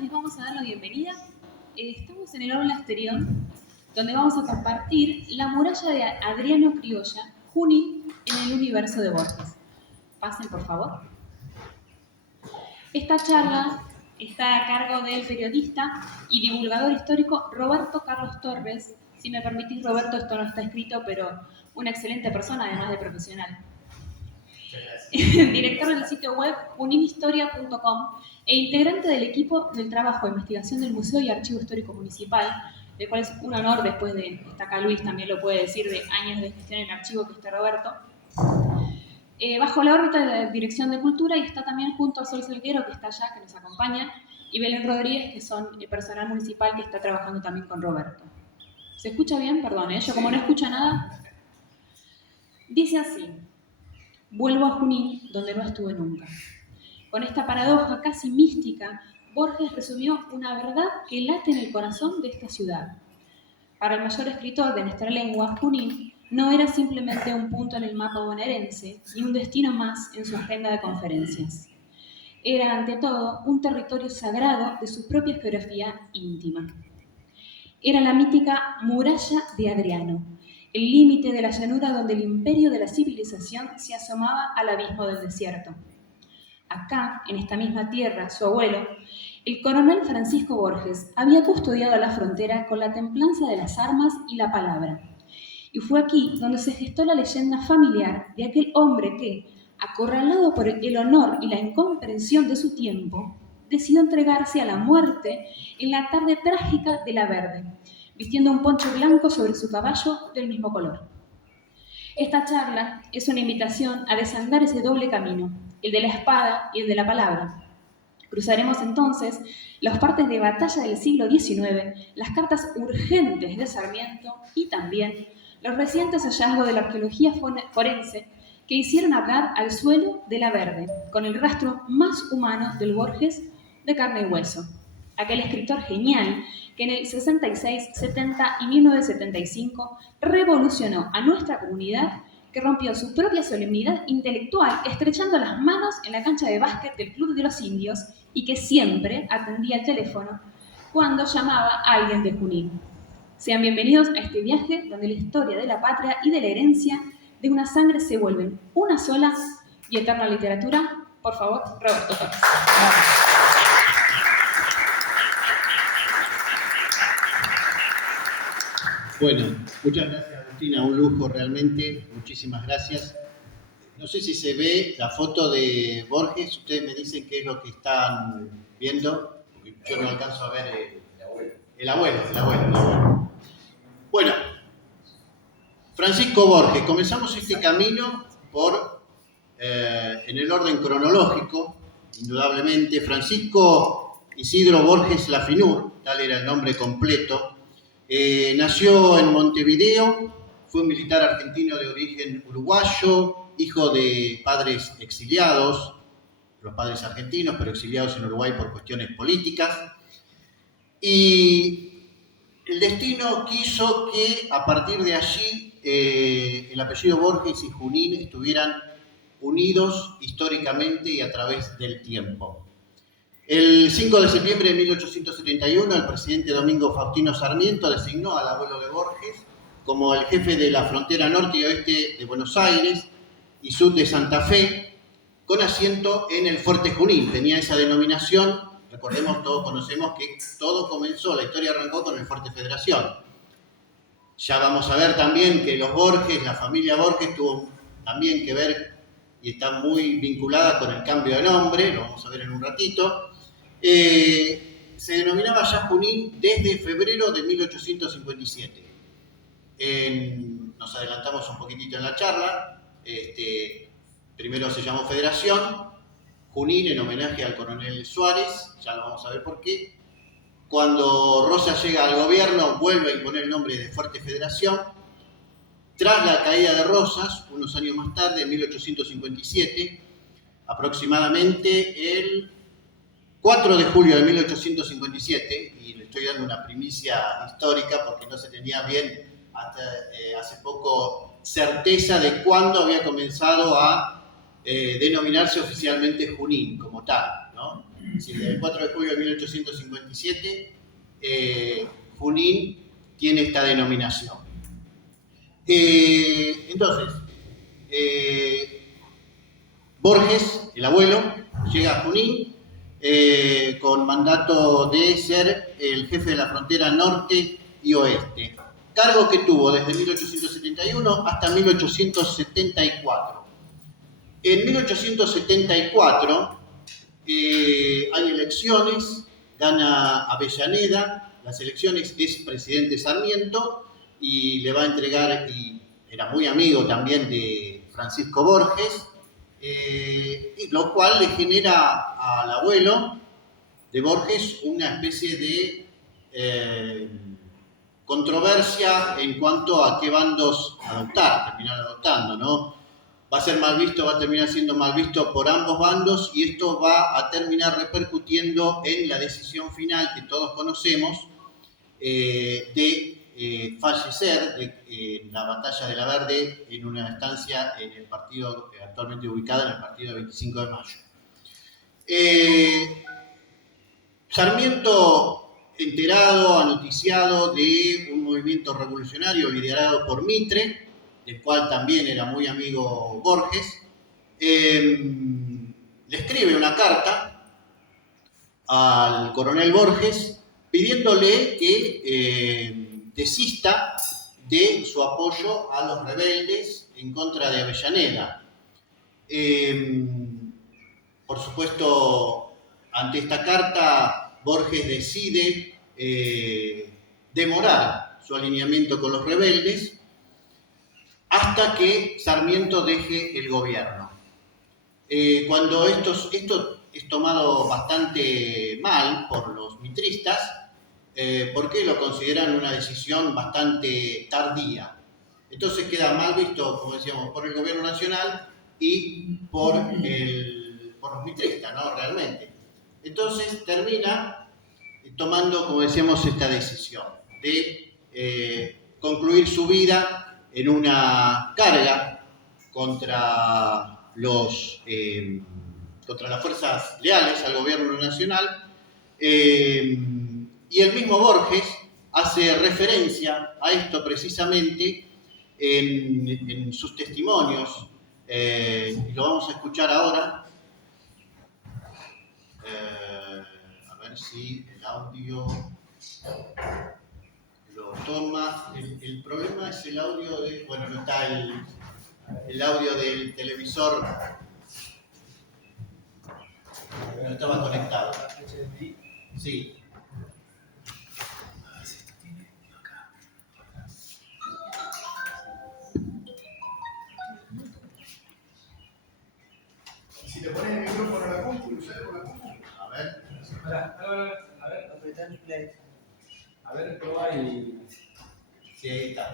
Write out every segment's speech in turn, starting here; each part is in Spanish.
Les vamos a dar la bienvenida. Estamos en el aula exterior, donde vamos a compartir la muralla de Adriano Criolla, Junín en el universo de Borges. Pasen, por favor. Esta charla está a cargo del periodista y divulgador histórico Roberto Carlos Torres. Si me permitís, Roberto, esto no está escrito, pero una excelente persona, además de profesional. Director del sitio web juninhistoria.com e integrante del equipo del trabajo de investigación del Museo y Archivo Histórico Municipal, el cual es un honor, después de, está acá Luis, también lo puede decir, de años de gestión en archivo que está Roberto. Bajo la órbita de la Dirección de Cultura, y está también junto a Sol Salguero, que está allá, que nos acompaña, y Belén Rodríguez, que son el personal municipal que está trabajando también con Roberto. ¿Se escucha bien? Perdón, yo como no escucho nada. Dice así: vuelvo a Junín, donde no estuve nunca. Con esta paradoja casi mística, Borges resumió una verdad que late en el corazón de esta ciudad. Para el mayor escritor de nuestra lengua, Junín no era simplemente un punto en el mapa bonaerense ni un destino más en su agenda de conferencias. Era, ante todo, un territorio sagrado de su propia geografía íntima. Era la mítica muralla de Adriano, el límite de la llanura donde el imperio de la civilización se asomaba al abismo del desierto. Acá, en esta misma tierra, su abuelo, el coronel Francisco Borges, había custodiado la frontera con la templanza de las armas y la palabra. Y fue aquí donde se gestó la leyenda familiar de aquel hombre que, acorralado por el honor y la incomprensión de su tiempo, decidió entregarse a la muerte en la tarde trágica de La Verde, vistiendo un poncho blanco sobre su caballo del mismo color. Esta charla es una invitación a desandar ese doble camino, el de la espada y el de la palabra. Cruzaremos entonces las partes de batalla del siglo XIX, las cartas urgentes de Sarmiento y también los recientes hallazgos de la arqueología forense que hicieron hablar al suelo de La Verde, con el rastro más humano del Borges de carne y hueso. Aquel escritor genial que en el 66, 70 y 1975 revolucionó a nuestra comunidad, que rompió su propia solemnidad intelectual estrechando las manos en la cancha de básquet del Club de los Indios y que siempre atendía el teléfono cuando llamaba a alguien de Junín. Sean bienvenidos a este viaje donde la historia de la patria y de la herencia de una sangre se vuelven una sola y eterna literatura. Por favor, Roberto Torres. Bueno, muchas gracias, Agustina, un lujo realmente, muchísimas gracias. No sé si se ve la foto de Borges, ustedes me dicen qué es lo que están viendo, porque yo no alcanzo a ver el abuelo. Bueno, Francisco Borges, comenzamos este camino en el orden cronológico, indudablemente. Francisco Isidro Borges Lafinur, tal era el nombre completo. Nació en Montevideo, fue un militar argentino de origen uruguayo, hijo de padres exiliados, los padres argentinos, pero exiliados en Uruguay por cuestiones políticas. Y el destino quiso que a partir de allí el apellido Borges y Junín estuvieran unidos históricamente y a través del tiempo. El 5 de septiembre de 1871, el presidente Domingo Faustino Sarmiento designó al abuelo de Borges como el jefe de la frontera norte y oeste de Buenos Aires y sur de Santa Fe, con asiento en el Fuerte Junín. Tenía esa denominación, recordemos, todos conocemos que todo comenzó, la historia arrancó con el Fuerte Federación. Ya vamos a ver también que los Borges, la familia Borges tuvo también que ver y está muy vinculada con el cambio de nombre, lo vamos a ver en un ratito. Se denominaba ya Junín desde febrero de 1857. Nos adelantamos un poquitito en la charla. Primero se llamó Federación, Junín en homenaje al coronel Suárez, ya lo vamos a ver por qué. Cuando Rosas llega al gobierno, vuelve a imponer el nombre de Fuerte Federación. Tras la caída de Rosas, unos años más tarde, en 1857, aproximadamente el 4 de julio de 1857, y le estoy dando una primicia histórica porque no se tenía bien hasta hace poco certeza de cuándo había comenzado a denominarse oficialmente Junín como tal, ¿no? es decir, el 4 de julio de 1857, Junín tiene esta denominación. Entonces, Borges, el abuelo, llega a Junín con mandato de ser el jefe de la frontera norte y oeste, cargo que tuvo desde 1871 hasta 1874. En 1874 hay elecciones, gana Avellaneda, las elecciones es presidente Sarmiento y le va a entregar, y era muy amigo también de Francisco Borges, y lo cual le genera al abuelo de Borges una especie de controversia en cuanto a qué bandos terminar adoptando, ¿no? Va a ser mal visto, va a terminar siendo mal visto por ambos bandos y esto va a terminar repercutiendo en la decisión final que todos conocemos de fallecer en la batalla de la Verde en una estancia en el partido actualmente ubicada en el partido del 25 de mayo. Sarmiento, enterado, anoticiado de un movimiento revolucionario liderado por Mitre, del cual también era muy amigo Borges, le escribe una carta al coronel Borges pidiéndole que desista de su apoyo a los rebeldes en contra de Avellaneda. Por supuesto, ante esta carta, Borges decide demorar su alineamiento con los rebeldes hasta que Sarmiento deje el gobierno. Cuando esto es tomado bastante mal por los mitristas, porque lo consideran una decisión bastante tardía. Entonces queda mal visto, como decíamos, por el gobierno nacional y por los mitristas, ¿no? Realmente. Entonces termina tomando, como decíamos, esta decisión de concluir su vida en una carga contra las fuerzas leales al gobierno nacional, y el mismo Borges hace referencia a esto precisamente en sus testimonios, y lo vamos a escuchar ahora. A ver si el audio lo toma. El problema es el audio de... Bueno, no está el audio del televisor. No estaba conectado. Sí. Si le pones el micrófono a la compu, usalo con la compu. A ver. A ver, apretá el play. A ver, probá y... Sí, ahí está.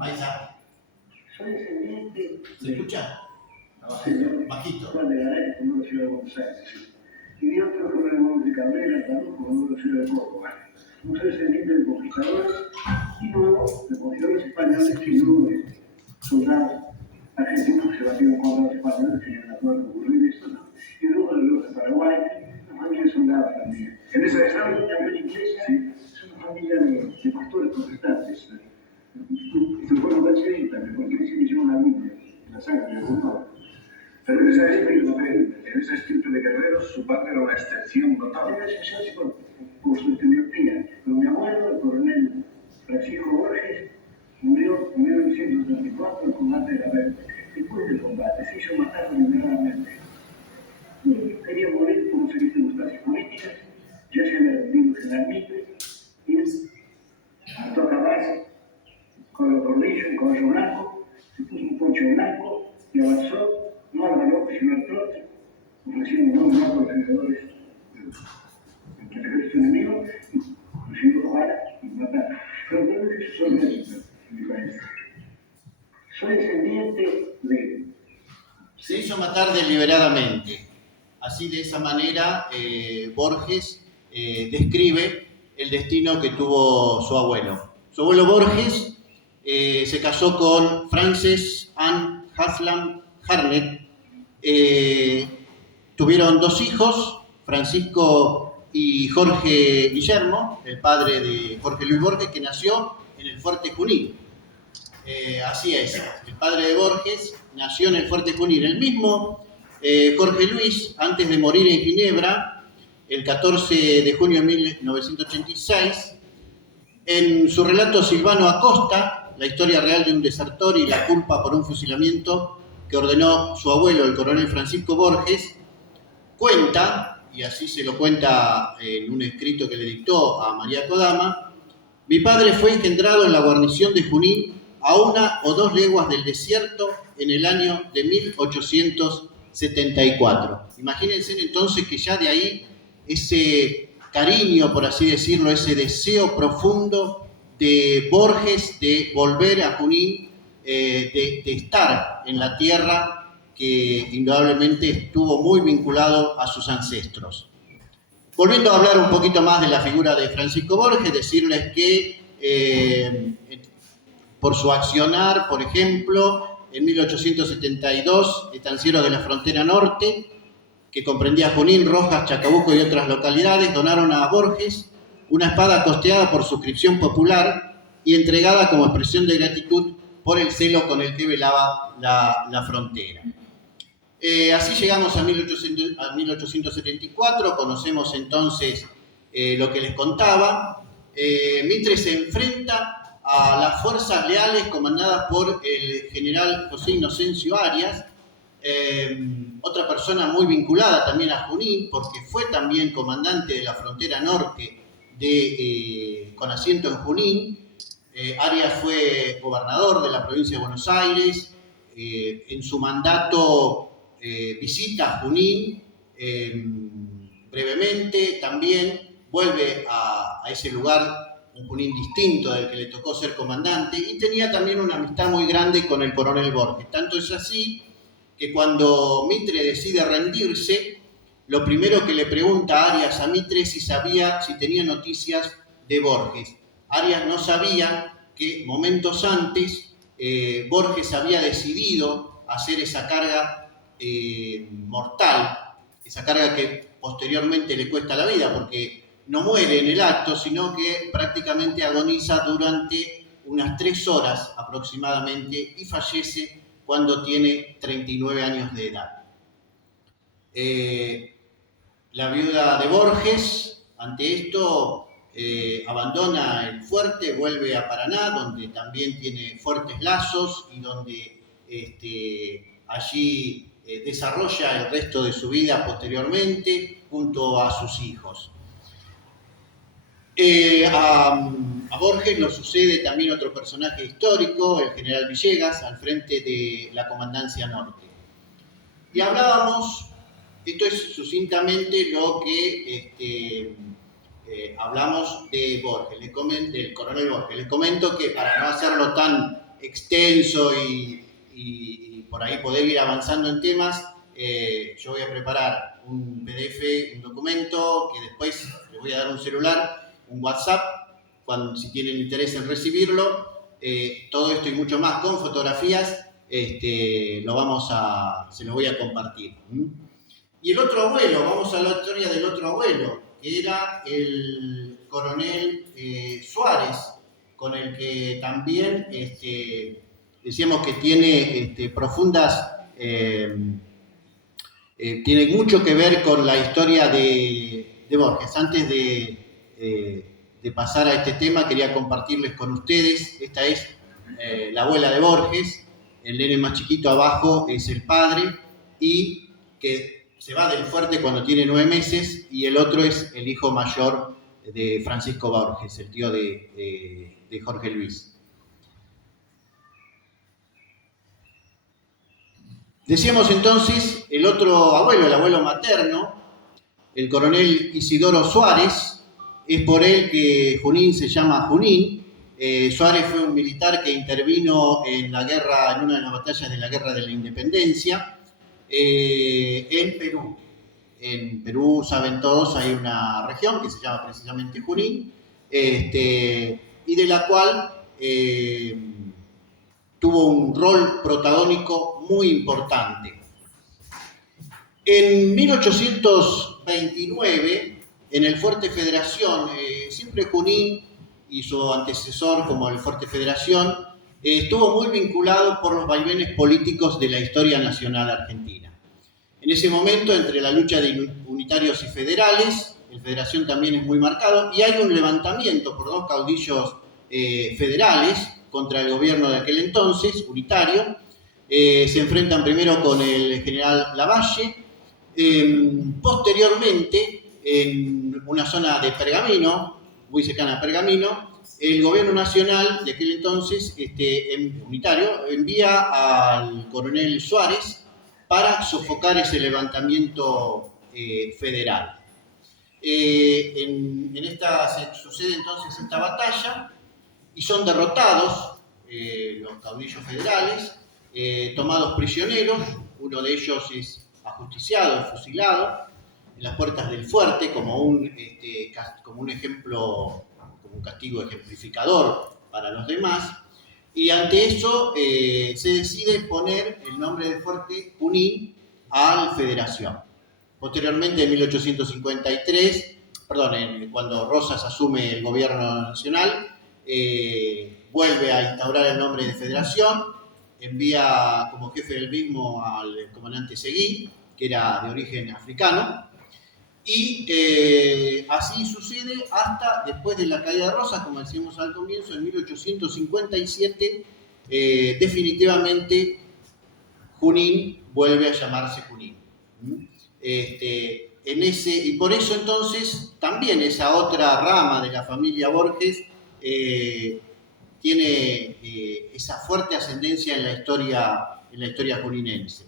Ahí está. Soy descendiente ¿Se escucha? Bajito. Juan de Garay, como ciudad de Buenos Aires, y de otro como de Cabrera, también como ciudad de Córdoba. Soy descendiente de conquistadores y luego de conquistadores españoles y luego de soldados argentinos que se batieron con los españoles que tenían acuerdo de ocurrir esto, ¿no? Y luego de los de Paraguay, una familia de soldados también. En esa familia inglesa, sí, es una familia de pastores protestantes. Se fueron cacheritas, porque dicen que llevan la Biblia, la sangre, ¿no? Pero en ese espíritu de guerreros, su padre era una excepción notable. Era una excepción por su etiopía. Pero mi abuelo, el coronel Francisco Borges, murió en 1934 en el combate de la Verde. Después del combate se hizo matar deliberadamente. Quería morir por seguir circunstancias políticas, ya se había rendido el general Mitre, y trató de acabar con los tornillos, un caballo blanco, se puso un poncho blanco y avanzó. No al López, sino al trote, ofreciendo un buen de defensores del ejército enemigo, consiguió robar y matar. Pero no es eso solo eso, en mi país. Soy descendiente de... Se hizo matar deliberadamente. Así, de esa manera, Borges describe el destino que tuvo su abuelo. Su abuelo Borges se casó con Frances Anne Haslam Harnett, tuvieron 2 hijos, Francisco y Jorge Guillermo, el padre de Jorge Luis Borges, que nació en el Fuerte Junín. Así es, el padre de Borges nació en el Fuerte Junín. El mismo Jorge Luis, antes de morir en Ginebra, el 14 de junio de 1986, en su relato Silvano Acosta, la historia real de un desertor y la culpa por un fusilamiento que ordenó su abuelo, el coronel Francisco Borges, cuenta, y así se lo cuenta en un escrito que le dictó a María Kodama: mi padre fue engendrado en la guarnición de Junín a 1 o 2 leguas del desierto en el año de 1874. Imagínense entonces que ya de ahí ese cariño, por así decirlo, ese deseo profundo de Borges de volver a Junín, de estar en la tierra que indudablemente estuvo muy vinculado a sus ancestros. Volviendo a hablar un poquito más de la figura de Francisco Borges, decirles que por su accionar, por ejemplo, en 1872, estancieros de la frontera norte, que comprendía Junín, Rojas, Chacabuco y otras localidades, donaron a Borges una espada costeada por suscripción popular y entregada como expresión de gratitud por el celo con el que velaba la frontera. Así llegamos a 1874, conocemos entonces lo que les contaba. Mitre se enfrenta a las fuerzas leales comandadas por el general José Inocencio Arias, otra persona muy vinculada también a Junín, porque fue también comandante de la frontera norte con asiento en Junín. Arias fue gobernador de la provincia de Buenos Aires. En su mandato visita Junín brevemente, también vuelve a ese lugar, un Junín distinto del que le tocó ser comandante, y tenía también una amistad muy grande con el coronel Borges. Tanto es así que cuando Mitre decide rendirse, lo primero que le pregunta a Arias a Mitre es si tenía noticias de Borges. Arias no sabía que momentos antes Borges había decidido hacer esa carga mortal, esa carga que posteriormente le cuesta la vida, porque no muere en el acto, sino que prácticamente agoniza durante unas 3 horas aproximadamente y fallece cuando tiene 39 años de edad. La viuda de Borges, ante esto, abandona el fuerte, vuelve a Paraná, donde también tiene fuertes lazos y donde allí desarrolla el resto de su vida posteriormente junto a sus hijos. A Borges lo sucede también otro personaje histórico, el general Villegas, al frente de la Comandancia Norte. Y hablábamos, esto es sucintamente lo que hablamos de Borges, del coronel Borges. Les comento que para no hacerlo tan extenso y por ahí poder ir avanzando en temas, yo voy a preparar un PDF, un documento, que después les voy a dar un celular, un WhatsApp, si tienen interés en recibirlo. Todo esto y mucho más con fotografías, se lo voy a compartir. Y el otro abuelo, vamos a la historia del otro abuelo, que era el coronel Suárez, con el que también decíamos que tiene profundas, tiene mucho que ver con la historia de Borges. Antes de pasar a este tema, quería compartirles con ustedes, esta es la abuela de Borges, el nene más chiquito abajo es el padre, y que se va del fuerte cuando tiene 9 meses, y el otro es el hijo mayor de Francisco Borges, el tío de Jorge Luis. Decíamos entonces, el otro abuelo, el abuelo materno, el coronel Isidoro Suárez, es por él que Junín se llama Junín. Suárez fue un militar que intervino en una de las batallas de la Guerra de la Independencia en Perú. En Perú, saben todos, hay una región que se llama precisamente Junín, y de la cual tuvo un rol protagónico muy importante. En 1829, en el Fuerte Federación, siempre Junín y su antecesor como el Fuerte Federación, estuvo muy vinculado por los vaivenes políticos de la historia nacional argentina. En ese momento, entre la lucha de unitarios y federales, el Federación también es muy marcado, y hay un levantamiento por dos caudillos federales contra el gobierno de aquel entonces, unitario. Se enfrentan primero con el general Lavalle. Posteriormente, en una zona de Pergamino, muy cercana a Pergamino, el gobierno nacional de aquel entonces, unitario, envía al coronel Suárez para sofocar ese levantamiento federal. Sucede entonces esta batalla y son derrotados los caudillos federales, tomados prisioneros. Uno de ellos es ajusticiado, fusilado en las puertas del fuerte como un ejemplo, como un castigo ejemplificador para los demás. Y ante eso se decide poner el nombre del fuerte Junín al Federación. Posteriormente, en 1853, cuando Rosas asume el gobierno nacional, vuelve a instaurar el nombre de Federación, envía como jefe del mismo al comandante Seguí, que era de origen africano, y así sucede hasta después de la caída de Rosas, como decíamos al comienzo, en 1857, definitivamente Junín vuelve a llamarse Junín. Y por eso entonces también esa otra rama de la familia Borges tiene esa fuerte ascendencia en la historia juninense.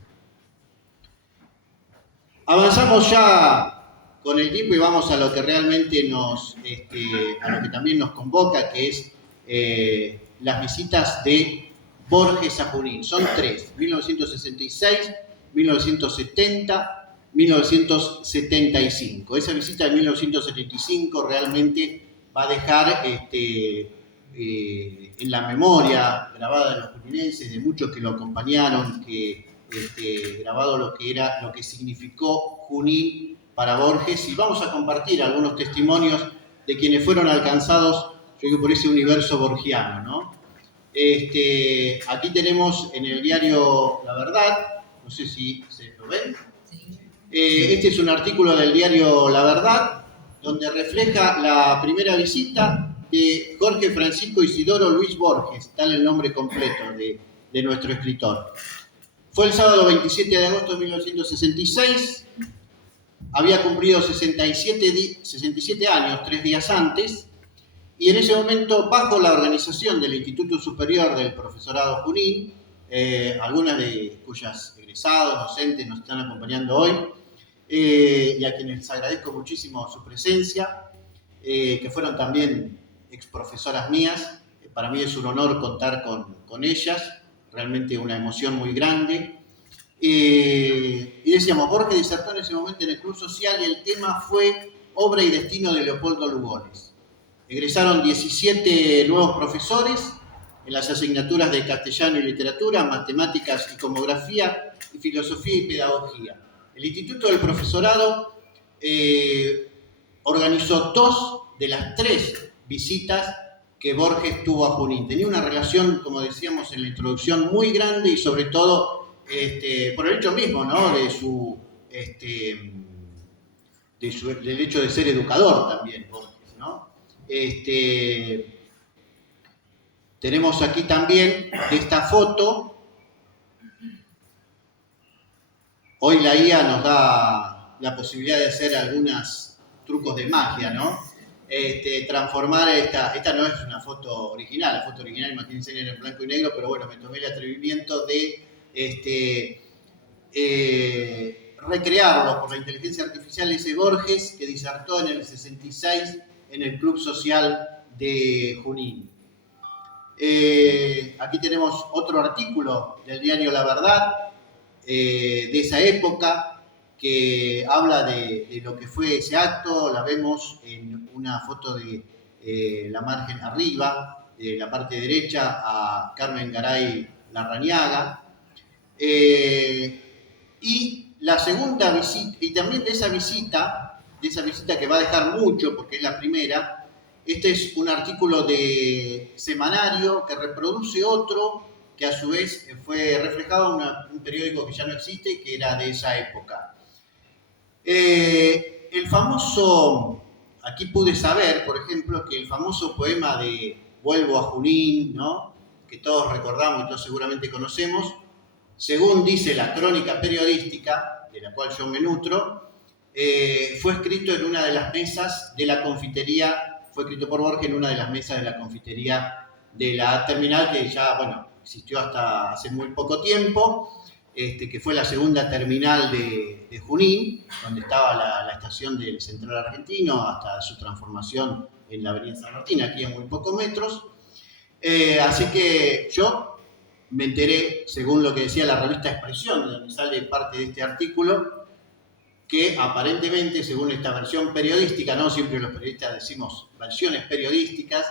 Avanzamos ya con el tiempo y vamos a lo que realmente a lo que también nos convoca, que es las visitas de Borges a Junín. Son tres: 1966, 1970, 1975. Esa visita de 1975 realmente va a dejar en la memoria grabada de los juninenses, de muchos que lo acompañaron, grabado lo que significó Junín para Borges, y vamos a compartir algunos testimonios de quienes fueron alcanzados, yo digo, por ese universo borgiano, ¿no? Aquí tenemos en el diario La Verdad, no sé si se lo ven. Este es un artículo del diario La Verdad, donde refleja la primera visita de Jorge Francisco Isidoro Luis Borges, tal el nombre completo de nuestro escritor. Fue el sábado 27 de agosto de 1966, había cumplido 67 años, 3 días antes, y en ese momento, bajo la organización del Instituto Superior del Profesorado Junín, algunas de cuyas egresados, docentes nos están acompañando hoy, y a quienes les agradezco muchísimo su presencia, que fueron también exprofesoras mías. Para mí es un honor contar con ellas, realmente una emoción muy grande. Y decíamos, Borges disertó en ese momento en el Club Social y el tema fue Obra y Destino de Leopoldo Lugones. Egresaron 17 nuevos profesores en las asignaturas de Castellano y Literatura, Matemáticas y Cosmografía, y Filosofía y Pedagogía. El Instituto del Profesorado organizó 2 de las 3 visitas que Borges tuvo a Junín. Tenía una relación, como decíamos en la introducción, muy grande, y sobre todo por el hecho mismo, ¿no?, del hecho de ser educador también, Borges, ¿no? Tenemos aquí también esta foto. Hoy la IA nos da la posibilidad de hacer algunos trucos de magia, ¿no? Transformar esta no es una foto original, la foto original, imagínense, era en blanco y negro, pero bueno, me tomé el atrevimiento de recrearlo por la inteligencia artificial, ese Borges que disertó en el 66 en el Club Social de Junín. Aquí tenemos otro artículo del diario La Verdad, de esa época, que habla de lo que fue ese acto. La vemos en una foto de la margen arriba, de la parte derecha, a Carmen Garay Larrañaga. Y la segunda visita, y también de esa visita que va a dejar mucho, porque es la primera, este es un artículo de semanario que reproduce otro que a su vez fue reflejado en un periódico que ya no existe, que era de esa época. El famoso, aquí pude saber, por ejemplo, que el famoso poema de Vuelvo a Junín, ¿no?, que todos recordamos y todos seguramente conocemos, según dice la crónica periodística, de la cual yo me nutro, fue escrito en una de las mesas de la confitería, fue escrito por Borges en una de las mesas de la confitería de la terminal, que ya, bueno, existió hasta hace muy poco tiempo, que fue la segunda terminal de Junín, donde estaba la estación del Central Argentino, hasta su transformación en la avenida San Martín, aquí a muy pocos metros. Así que yo me enteré, según lo que decía la revista Expresión, de donde sale parte de este artículo, que aparentemente, según esta versión periodística, no siempre los periodistas decimos versiones periodísticas,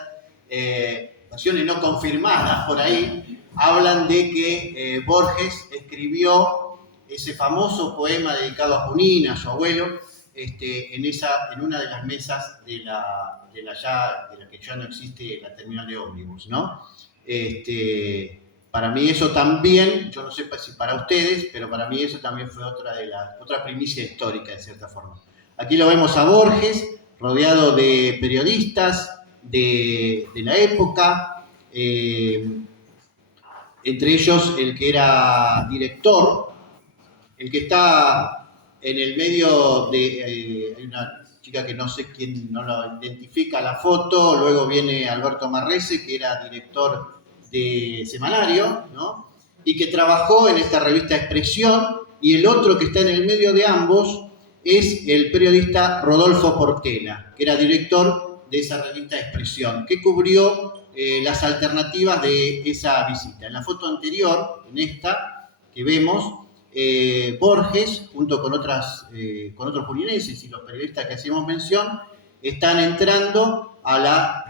versiones no confirmadas por ahí, hablan de que Borges escribió ese famoso poema dedicado a Junín, a su abuelo, en una de las mesas de la que ya no existe la terminal de ómnibus, ¿no? Para mí eso también, yo no sé si para ustedes, pero para mí eso también fue otra primicia histórica, de cierta forma. Aquí lo vemos a Borges, rodeado de periodistas de la época, entre ellos el que era director, el que está en el medio de... hay una chica que no sé quién no lo identifica la foto, luego viene Alberto Marrese, que era director de semanario, ¿no?, y que trabajó en esta revista Expresión, y el otro que está en el medio de ambos es el periodista Rodolfo Portela, que era director de esa revista Expresión, que cubrió las alternativas de esa visita. En la foto anterior, en esta que vemos, Borges, junto con otros juninenses y los periodistas que hacíamos mención, están entrando a la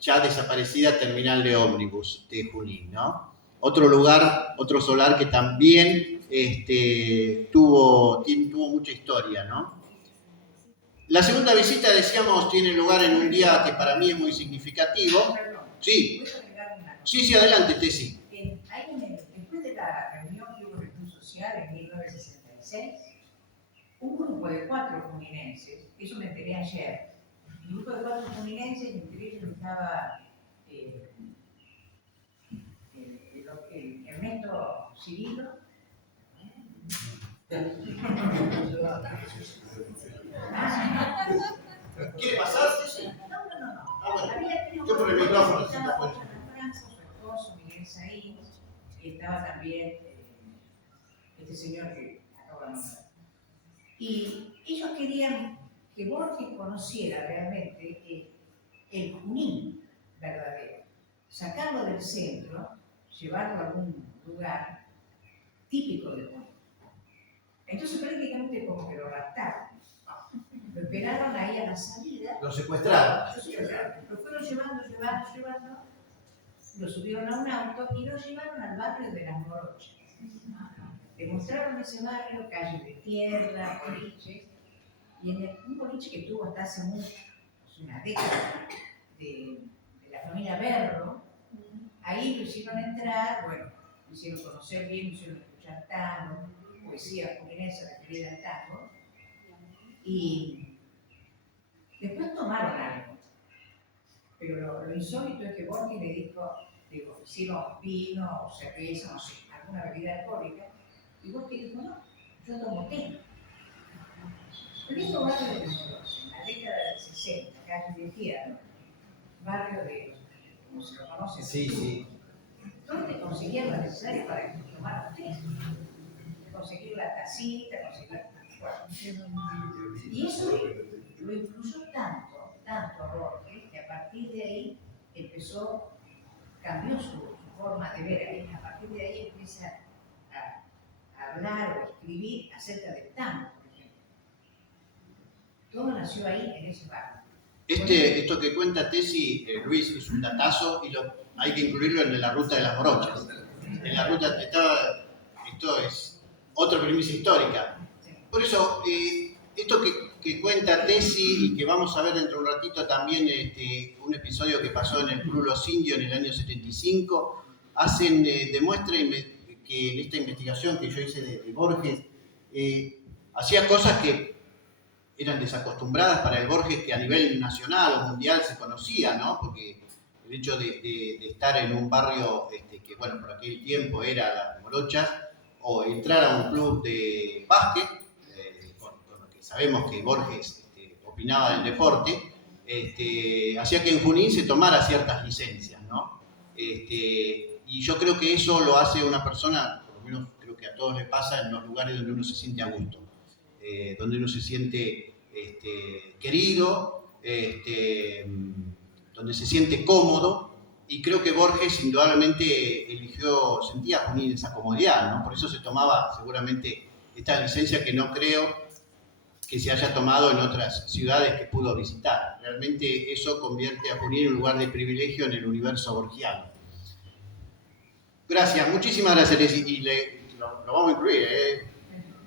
ya desaparecida terminal de ómnibus de Junín, ¿no? Otro lugar, otro solar que también tuvo mucha historia, ¿no? La segunda visita, decíamos, tiene lugar en un día que para mí es muy significativo. Sí, sí, adelante, Tessy. Después de la reunión que hubo en el Club Social en 1966, un grupo de 4 juninenses, eso me enteré ayer, un grupo de 4 juninenses, entre ellos estaba Ernesto Cirilo. ¿Quiere pasarse? No. Bueno, Había yo por el micrófono. estaba Roxana Franco, su esposo, Miguel Saín, y estaba también este señor que acabo de nombrar. Y ellos querían que Borges conociera realmente el Junín verdadero, sacarlo del centro, llevarlo a algún lugar típico de Junín. Entonces prácticamente como que lo raptaron. Lo esperaron ahí a la salida. Lo secuestraron. Lo fueron llevando, lo subieron a un auto y lo llevaron al barrio de Las Morochas. Le mostraron ese barrio, calles de tierra, boliches, y un boliche que tuvo hasta hace mucho, una década, de la familia Berro. Ahí lo hicieron entrar, bueno, lo hicieron conocer bien, lo hicieron escuchar tango, poesía juninense referida al tango, y después tomaron algo. Pero lo insólito es que Borges le dijo, hicieron vino, cerveza, no sé, alguna bebida alcohólica, y Borges dijo, no, yo tomo té. El mismo barrio de Mendoza, en la década del 60, calle de Tierra, barrio de, como se lo conoce, Sí. donde conseguían lo necesario para que tomaran té. Conseguir la tacita, y eso lo influyó tanto a Borges, que a partir de ahí cambió su forma de ver. A partir de ahí empieza a hablar o escribir acerca del tango, por ejemplo. Todo nació ahí, en ese barrio. Esto que cuenta Tessy, Luis, es un datazo y hay que incluirlo en la ruta de las Morochas. En la ruta estaba, esto es otra premisa histórica. Por eso, esto que cuenta Tesi y que vamos a ver dentro de un ratito también un episodio que pasó en el Club Los Indios en el año 75, demuestran que en esta investigación que yo hice de Borges, hacía cosas que eran desacostumbradas para el Borges que a nivel nacional o mundial se conocía, ¿no? Porque el hecho de estar en un barrio que, bueno, por aquel tiempo era Las Morochas, o entrar a un club de básquet, con lo que sabemos que Borges opinaba del deporte, hacía que en Junín se tomara ciertas licencias, ¿no? Y yo creo que eso lo hace una persona, por lo menos creo que a todos les pasa, en los lugares donde uno se siente a gusto, donde uno se siente querido, donde se siente cómodo, y creo que Borges indudablemente sentía Junín esa comodidad, ¿no? Por eso se tomaba seguramente esta licencia que no creo que se haya tomado en otras ciudades que pudo visitar. Realmente eso convierte a Junín en un lugar de privilegio en el universo borgiano. Gracias, muchísimas gracias, y lo vamos a incluir.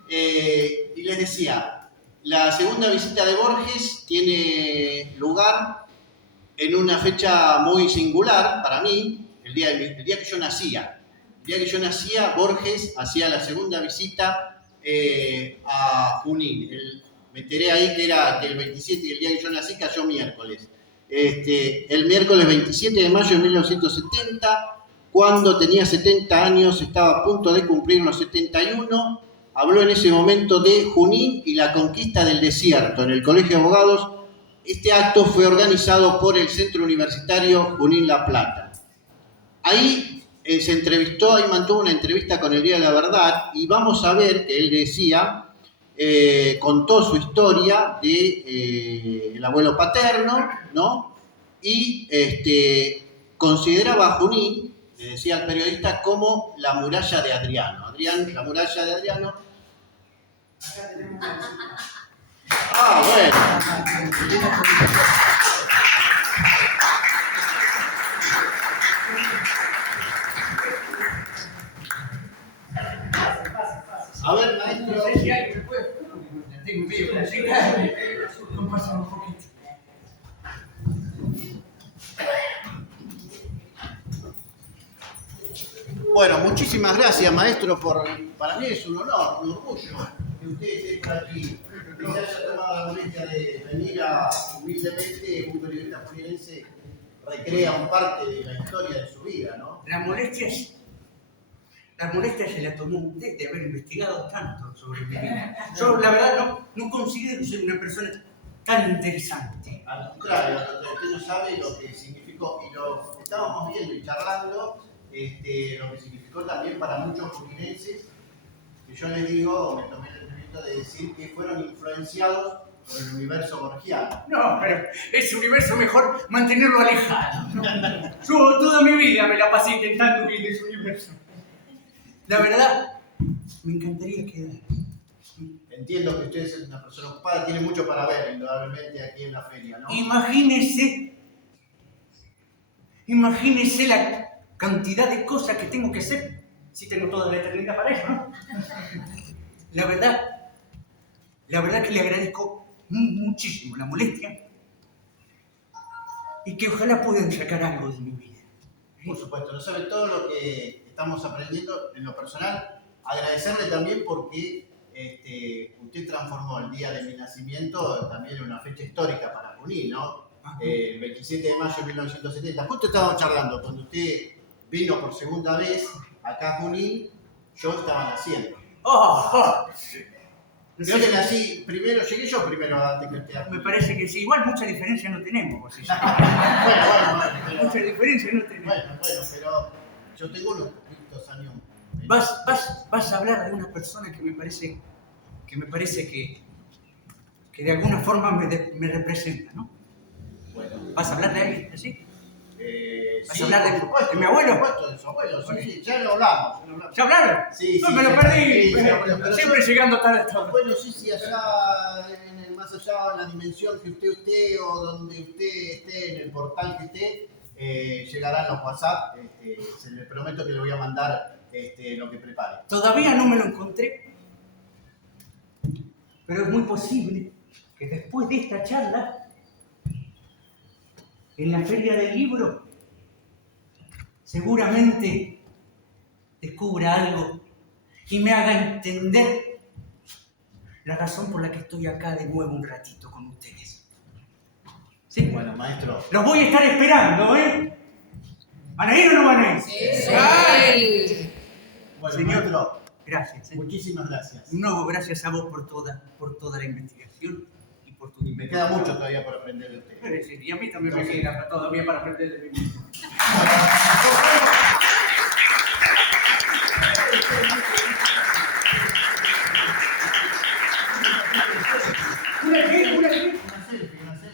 Y les decía, la segunda visita de Borges tiene lugar en una fecha muy singular para mí, el día que yo nacía. El día que yo nacía, Borges hacía la segunda visita a Junín. Me enteré ahí que era que el 27, y el día que yo nací cayó miércoles. El miércoles 27 de mayo de 1970, cuando tenía 70 años, estaba a punto de cumplir los 71, habló en ese momento de Junín y la conquista del desierto en el Colegio de Abogados. Este acto fue organizado por el Centro Universitario Junín La Plata. Ahí se entrevistó, ahí mantuvo una entrevista con el Día de la Verdad, y vamos a ver que él decía, contó su historia de el abuelo paterno, ¿no? Y consideraba a Junín, le decía al periodista, como la muralla de Adriano. La muralla de Adriano. Acá tenemos una visita. Ah, bueno. A ver, maestro. No sé si alguien me puede. La tengo medio complicada. Vamos a pasar un poquito. Bueno, muchísimas gracias, maestro, para mí es un honor, un orgullo que usted esté por aquí, que se haya tomado la molestia de venir a, humildemente, un periodista juninense recrea un parte de la historia de su vida, ¿no? La molestia se la tomó usted de haber investigado tanto sobre mi vida. Yo, la verdad, no considero ser una persona tan interesante. Al contrario, usted no sabe lo que significó, y lo estábamos viendo y charlando, lo que significó también para muchos juninenses, que yo les digo, me tomé el atrevimiento de decir que fueron influenciados por el universo borgiano. No, pero ese universo mejor mantenerlo alejado, ¿no? Yo toda mi vida me la pasé intentando huir de ese universo. La verdad, me encantaría quedar. Entiendo que usted es una persona ocupada, tiene mucho para ver, indudablemente, aquí en la feria, ¿no? Imagínese la cantidad de cosas que tengo que hacer si tengo toda la eternidad para eso, ¿no? La verdad que le agradezco muchísimo la molestia y que ojalá puedan sacar algo de mi vida. Por supuesto, no sabe todo lo que estamos aprendiendo en lo personal. Agradecerle también porque usted transformó el día de mi nacimiento también en una fecha histórica para Junín, ¿no? El 27 de mayo de 1970. Justo estábamos charlando, cuando usted vino por segunda vez acá a Junín, yo estaba naciendo. Creo que nací primero, llegué yo primero antes que usted. Me parece que sí, igual mucha diferencia no tenemos. Vos, bueno, pero, mucha diferencia no tenemos. Bueno, pero yo tengo unos poquitos años. Vas a hablar de una persona que me parece que de alguna forma me representa, ¿no? Bueno. ¿Vas a hablar de alguien así? ¿Vas Sí, a hablar por supuesto, de mi abuelo? Por supuesto, de su abuelo, sí, ya lo hablamos. ¿Ya hablaron? Sí, No, sí, me lo sí, perdí. sí, pero Siempre llegando tarde hasta ahora. Bueno, sí, allá, más allá, en la dimensión que usted o donde usted esté, en el portal que esté, llegarán los WhatsApp. Se le prometo que le voy a mandar lo que prepare. Todavía no me lo encontré, pero es muy posible que después de esta charla, en la feria del libro, seguramente descubra algo y me haga entender la razón por la que estoy acá de nuevo un ratito con ustedes. ¿Sí? Bueno, maestro. Los voy a estar esperando, ¿eh? ¿Van a ir o no van a ir? Sí. Bueno, Señor, maestro, gracias. muchísimas gracias. No, gracias a vos por toda la investigación y por tu... Me queda mucho todavía por aprender de usted. Sí, y a mí también me queda todavía para aprender de mí mismo.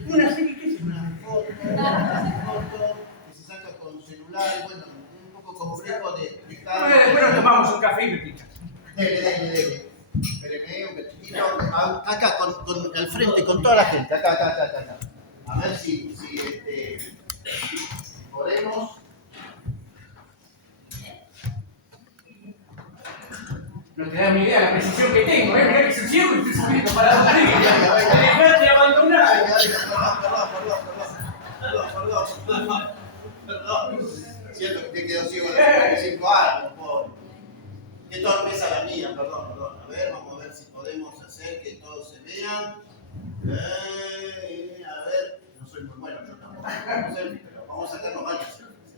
¿Una serie qué es? Una foto que se saca con celular, bueno, un poco complejo de explicar. Bueno, tomamos un café y me picas. Dele. Espéreme un cachitito. Acá, al frente, con toda la gente. Acá. A ver si podemos. No te da ni idea la precisión que tengo, ¿eh? Mirá que soy ciego y estoy subiendo para la arriba. Dejate abandonar. Perdón. Siento que te quedó ciego a los 35 años, pobre. Qué torpeza la mía, perdón. A ver, vamos a ver si podemos hacer que todos se vean. A ver, no soy muy bueno, yo tampoco. Pero vamos a sacarnos varios selfies,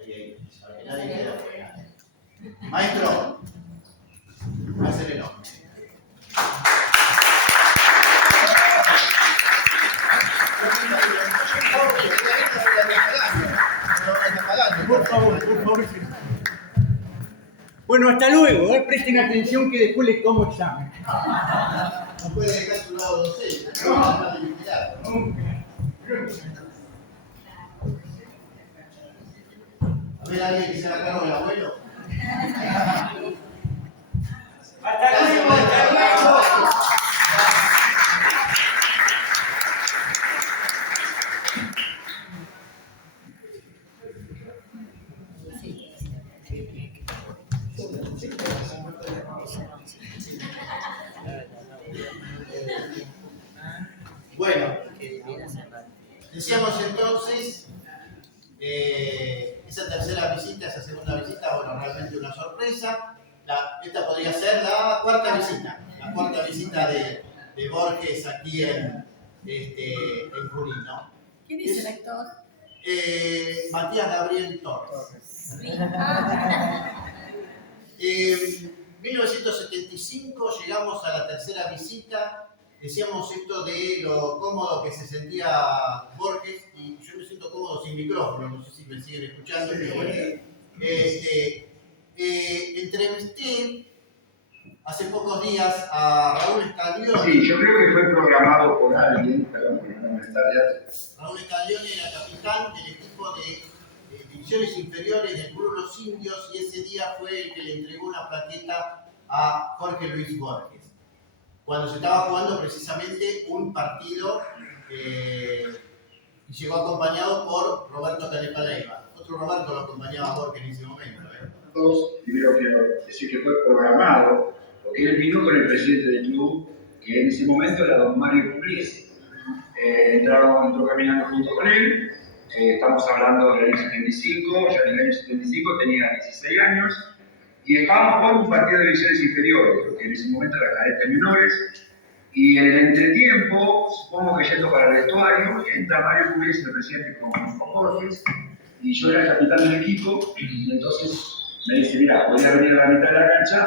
Ahí, para que nadie quede afuera. Maestro, va a ser enorme. Por favor. Bueno, hasta luego, presten atención que después les tomo examen. No puede dejar su lado docente, no va a dejar de vigilar. A ver, alguien que se haga cargo del abuelo. Hasta luego. Bueno, decíamos entonces, esa tercera visita, esa segunda visita, bueno, realmente una sorpresa. Esta podría ser la cuarta visita de Borges aquí en Junín, ¿no? ¿Quién es el actor? Matías Gabriel Torres. En 1975 llegamos a la tercera visita. Decíamos esto de lo cómodo que se sentía Borges, y yo me siento cómodo sin micrófono, no sé si me siguen escuchando, pero bueno. Entrevisté hace pocos días a Raúl Scaglione. Sí, yo creo que fue programado por alguien, perdón por no estar ya. Raúl Scaglione era capitán del equipo de divisiones inferiores del Club Los Indios, y ese día fue el que le entregó una plaqueta a Jorge Luis Borges, cuando se estaba jugando precisamente un partido, y llegó acompañado por Roberto Canepa Leiva. Otro Roberto lo acompañaba a Borges en ese momento. Primero quiero decir que fue programado, porque él vino con el presidente del club, que en ese momento era don Mario Pugliese. Entró caminando junto con él. Estamos hablando del año 75, ya en el año 75 tenía 16 años, y estábamos jugando un partido de divisiones inferiores, porque en ese momento era cadetes menores, y en el entretiempo, supongo que yendo para el vestuario, entra Mario Pugliese, el presidente, con Borges, y yo era el capitán del equipo, y entonces me dice, mira, voy a venir a la mitad de la cancha,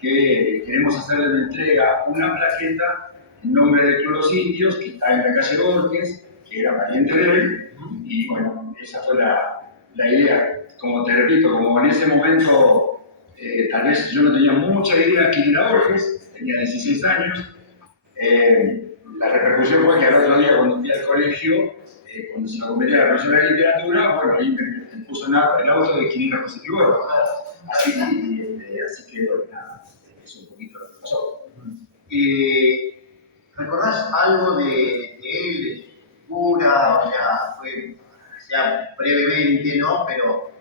que queremos hacerle una entrega, una plaqueta, en nombre del Club Los Indios, que está en la calle Borges, que era pariente de él, y bueno, esa fue la idea. Como te repito, como en ese momento tal vez yo no tenía mucha idea quién era Borges, tenía 16 años, la repercusión fue que al otro día cuando fui al colegio, cuando se lo comenté a la profesora de literatura, bueno, ahí me puso el auto de quién era José Tibor. Así que, bueno, nada, es un poquito lo que pasó. ¿Recordás algo de él, de su figura? O sea, sea brevemente, ¿no? Pero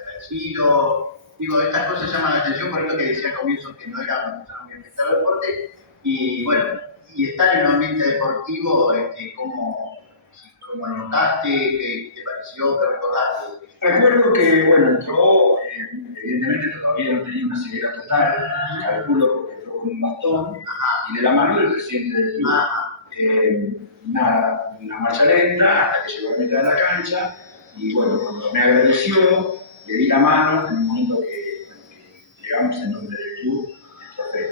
agradecido. Digo, estas cosas llaman la atención por esto que decía al comienzo, que no era una persona muy afectada al deporte. Y bueno, y estar en un ambiente deportivo, ¿cómo notaste? ¿Qué te pareció? ¿Qué recordaste? Recuerdo que, bueno, entró, evidentemente todavía no tenía una ceguera total, calculo porque entró con un bastón, y de la mano del presidente del club. Nada, una marcha lenta hasta que llegó a la mitad de la cancha, y bueno, cuando me agradeció, le di la mano en el momento que llegamos en nombre del club, el trofeo.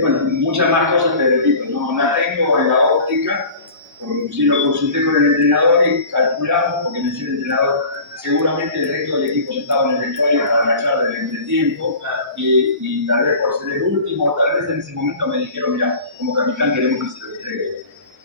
Bueno, muchas más cosas te repito, no la tengo en la óptica, porque si lo consulté con el entrenador y calculamos, porque me decía el entrenador, seguramente el resto del equipo ya estaba en el vestuario para la charla del entretiempo, y tal vez por ser el último, tal vez en ese momento me dijeron, mira, como capitán queremos que se lo entregue.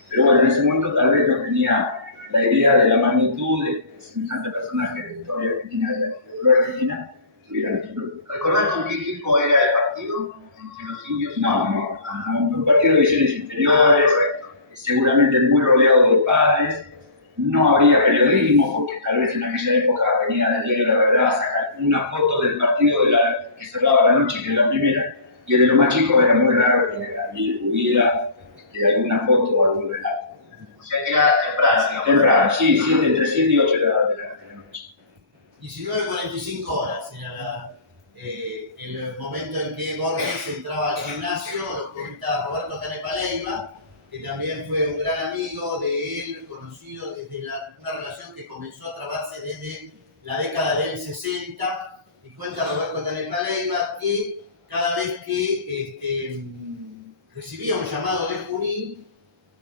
Pero bueno, en ese momento tal vez no tenía la idea de la magnitud de semejante personaje de la historia argentina, de la fútbol argentina, estuviera en el club. ¿Recordás con qué equipo era el partido? ¿Entre los indios? No, un partido de divisiones inferiores, seguramente muy rodeado de padres. No habría periodismo, porque tal vez en aquella época venía del diario La Verdad a sacar una foto del partido que cerraba la noche, que era la primera, y de los más chicos era muy raro que hubiera alguna foto o algún relato. O sea que era temprano. Temprano, sí, entre 7 y 8 de la noche. 19:45 horas era el momento en que Borges entraba al gimnasio, lo cuenta Roberto Canepa Leiva, que también fue un gran amigo de él, conocido desde una relación que comenzó a trabarse desde la década del 60, y cuenta Roberto Canepa Leiva que cada vez que recibía un llamado de Junín,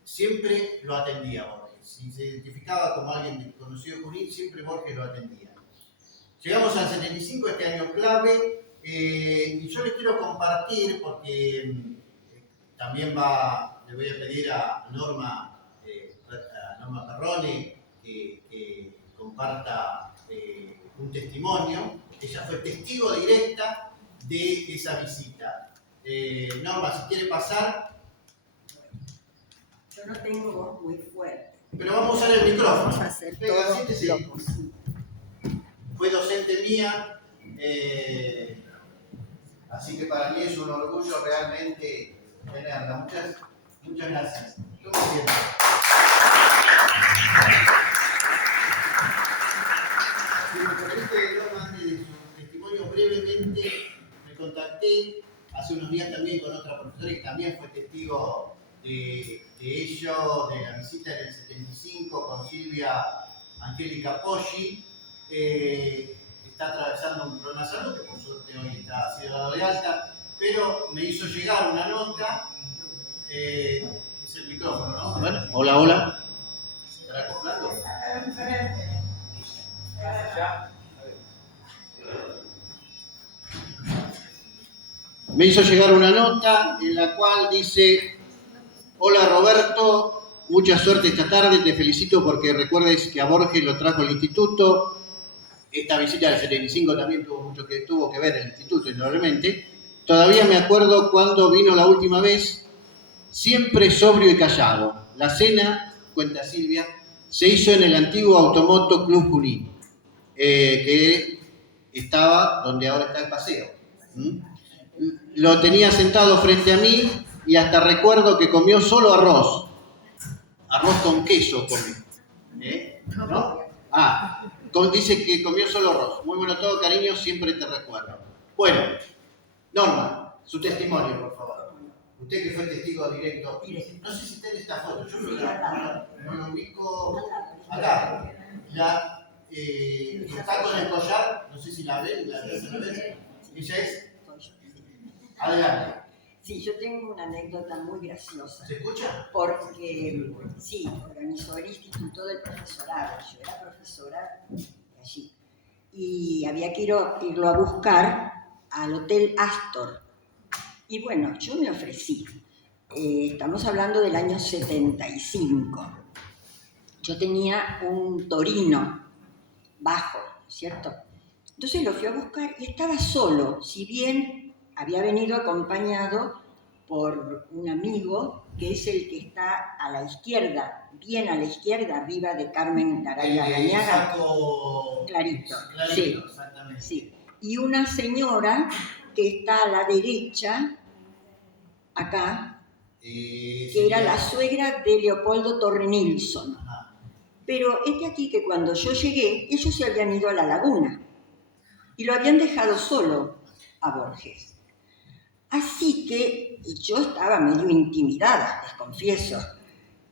siempre lo atendía Borges. Si se identificaba como alguien conocido de Junín, siempre Borges lo atendía. Llegamos al 75, este año clave, y yo les quiero compartir, porque también le voy a pedir a Norma Perrone que comparta un testimonio. Ella fue testigo directa de esa visita. Norma, si quiere pasar. Yo no tengo voz muy fuerte. Pero vamos a usar el micrófono. Vamos a hacer Venga, todo siéntese. lo posible. Fue docente mía, así que para mí es un orgullo realmente tenerla. Muchas gracias. Yo me siento. Si me permite, Norma, antes de su testimonio brevemente, me contacté hace unos días también con otra profesora que también fue testigo de ello, de la visita en el 75 con Silvia Angélica Poggi. Está atravesando un problema de salud, que por suerte hoy ha sido dado de alta, pero me hizo llegar una nota, es el micrófono, ¿no? Bueno, hola. ¿Estará acoplando? Me hizo llegar una nota en la cual dice: hola Roberto, mucha suerte esta tarde, te felicito porque recuerdes que a Borges lo trajo el instituto. Esta visita del 75 también tuvo que ver el instituto, indudablemente. Todavía me acuerdo cuando vino la última vez, siempre sobrio y callado. La cena, cuenta Silvia, se hizo en el antiguo Automoto Club Junín, que estaba donde ahora está el paseo. Lo tenía sentado frente a mí y hasta recuerdo que comió solo arroz. Arroz con queso comió. ¿No? Dice que comió solo arroz. Muy bueno todo, cariño, siempre te recuerdo. Bueno, Norma, su testimonio, por favor. Usted que fue testigo directo. No sé si está en esta foto, yo no lo ubico acá. Está con el collar, no sé si la ven, ¿la ven? Ella es. Adelante. Sí, yo tengo una anécdota muy graciosa. ¿Se escucha? Porque, sí, organizó el Instituto del Profesorado. Yo era profesora allí. Y había que irlo a buscar al Hotel Astor. Y bueno, yo me ofrecí. Estamos hablando del año 75. Yo tenía un Torino bajo, ¿cierto? Entonces lo fui a buscar y estaba solo, si bien había venido acompañado por un amigo que es el que está a la izquierda, bien a la izquierda, arriba de Carmen Garaya Gañaga. Clarito, sí, exactamente. sí. Y una señora que está a la derecha, acá, que era la suegra de Leopoldo Torre Nilsson. Pero este aquí que cuando yo llegué, ellos se habían ido a la laguna y lo habían dejado solo a Borges. Así que yo estaba medio intimidada, les confieso.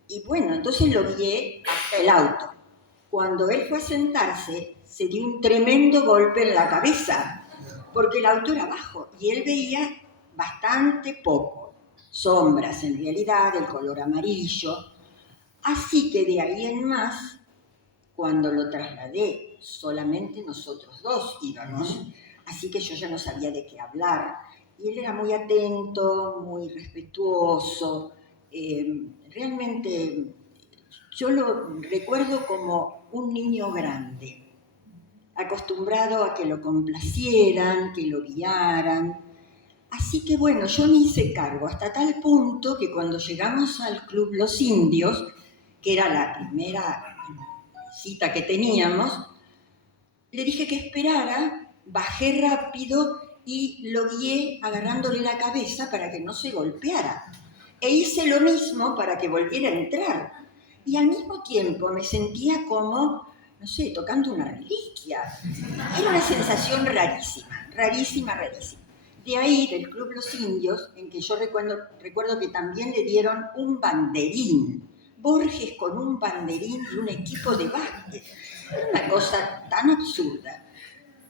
Y bueno, entonces lo guié hasta el auto. Cuando él fue a sentarse, se dio un tremendo golpe en la cabeza, porque el auto era bajo y él veía bastante poco. Sombras, en realidad, el color amarillo. Así que de ahí en más, cuando lo trasladé, solamente nosotros dos íbamos. Así que yo ya no sabía de qué hablar. Y él era muy atento, muy respetuoso. Realmente yo lo recuerdo como un niño grande, acostumbrado a que lo complacieran, que lo guiaran. Así que bueno, yo me hice cargo hasta tal punto que cuando llegamos al Club Los Indios, que era la primera cita que teníamos, le dije que esperara, bajé rápido y lo guié agarrándole la cabeza para que no se golpeara. E hice lo mismo para que volviera a entrar. Y al mismo tiempo me sentía como, no sé, tocando una reliquia. Era una sensación rarísima, rarísima, rarísima. De ahí, del Club Los Indios, en que yo recuerdo que también le dieron un banderín. Borges con un banderín y un equipo de básquet. Era una cosa tan absurda.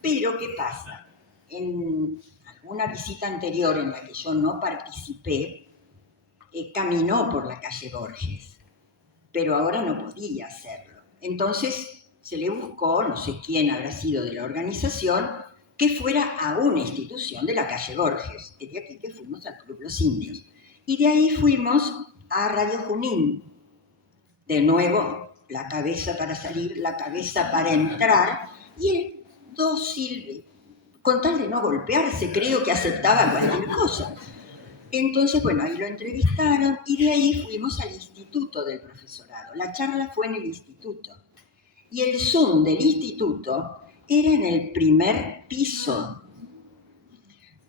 Pero, ¿qué pasa? En alguna visita anterior en la que yo no participé, caminó por la calle Borges, pero ahora no podía hacerlo. Entonces se le buscó, no sé quién habrá sido de la organización, que fuera a una institución de la calle Borges. Es de aquí que fuimos al Club Los Indios. Y de ahí fuimos a Radio Junín. De nuevo, la cabeza para salir, la cabeza para entrar, y él, dócil, con tal de no golpearse, creo que aceptaba cualquier cosa. Entonces, bueno, ahí lo entrevistaron y de ahí fuimos al instituto del profesorado. La charla fue en el instituto. Y el Zoom del instituto era en el primer piso.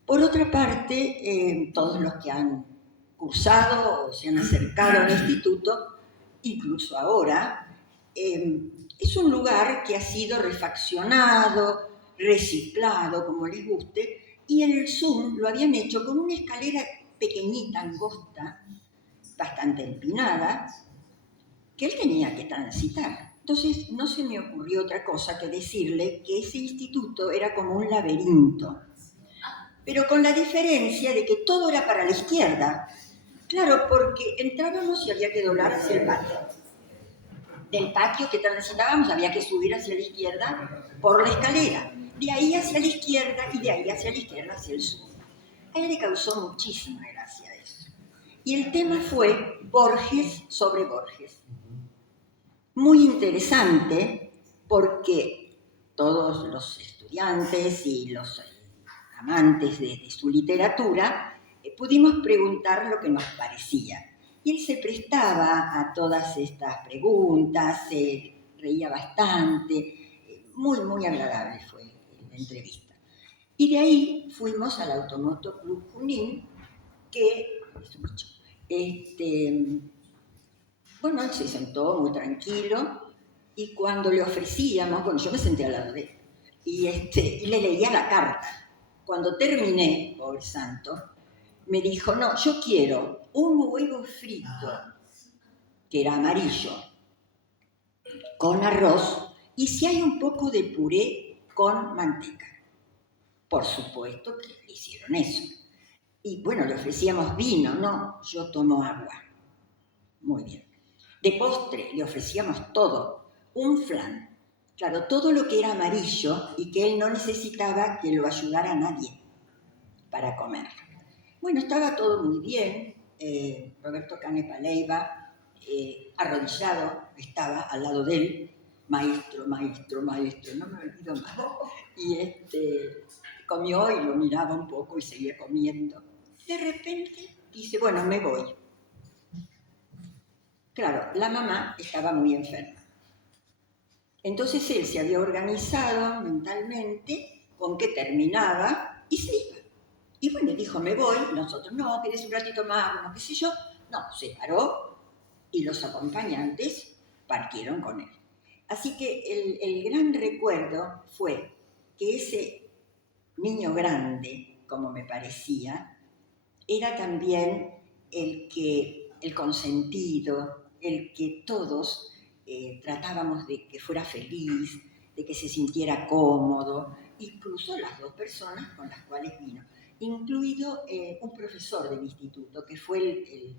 Por otra parte, todos los que han cursado o se han acercado al instituto, incluso ahora, es un lugar que ha sido refaccionado, reciclado, como les guste, y el Zoom lo habían hecho con una escalera pequeñita, angosta, bastante empinada, que él tenía que transitar. Entonces no se me ocurrió otra cosa que decirle que ese instituto era como un laberinto, pero con la diferencia de que todo era para la izquierda. Claro, porque entrábamos y había que doblar hacia el patio. Del patio que transitábamos había que subir hacia la izquierda por la escalera. De ahí hacia la izquierda y de ahí hacia la izquierda hacia el sur. A él le causó muchísima gracia eso. Y el tema fue Borges sobre Borges. Muy interesante porque todos los estudiantes y los amantes de su literatura pudimos preguntar lo que nos parecía. Y él se prestaba a todas estas preguntas, se reía bastante, muy, muy agradable fue la entrevista. Y de ahí fuimos al Automoto Club Junín, que, bueno, él se sentó muy tranquilo y cuando le ofrecíamos, bueno, yo me senté al lado de él y le leía la carta. Cuando terminé, pobre santo, me dijo, no, yo quiero un huevo frito, que era amarillo, con arroz y si hay un poco de puré con manteca. Por supuesto que le hicieron eso. Y bueno, le ofrecíamos vino, no, yo tomo agua. Muy bien. De postre le ofrecíamos todo, un flan. Claro, todo lo que era amarillo y que él no necesitaba que lo ayudara nadie para comer. Bueno, estaba todo muy bien. Roberto Canepa Leiva, arrodillado, estaba al lado de él. Maestro, maestro, maestro, no me olvido más. Y comió y lo miraba un poco y seguía comiendo. De repente dice, bueno, me voy. Claro, la mamá estaba muy enferma. Entonces él se había organizado mentalmente con que terminaba y se iba. Y bueno, dijo, me voy. Nosotros, no, querés un ratito más, bueno, qué sé yo. No, se paró y los acompañantes partieron con él. Así que el gran recuerdo fue que ese niño grande, como me parecía, era también el consentido, el que todos tratábamos de que fuera feliz, de que se sintiera cómodo, incluso las dos personas con las cuales vino, incluido un profesor del instituto, que fue el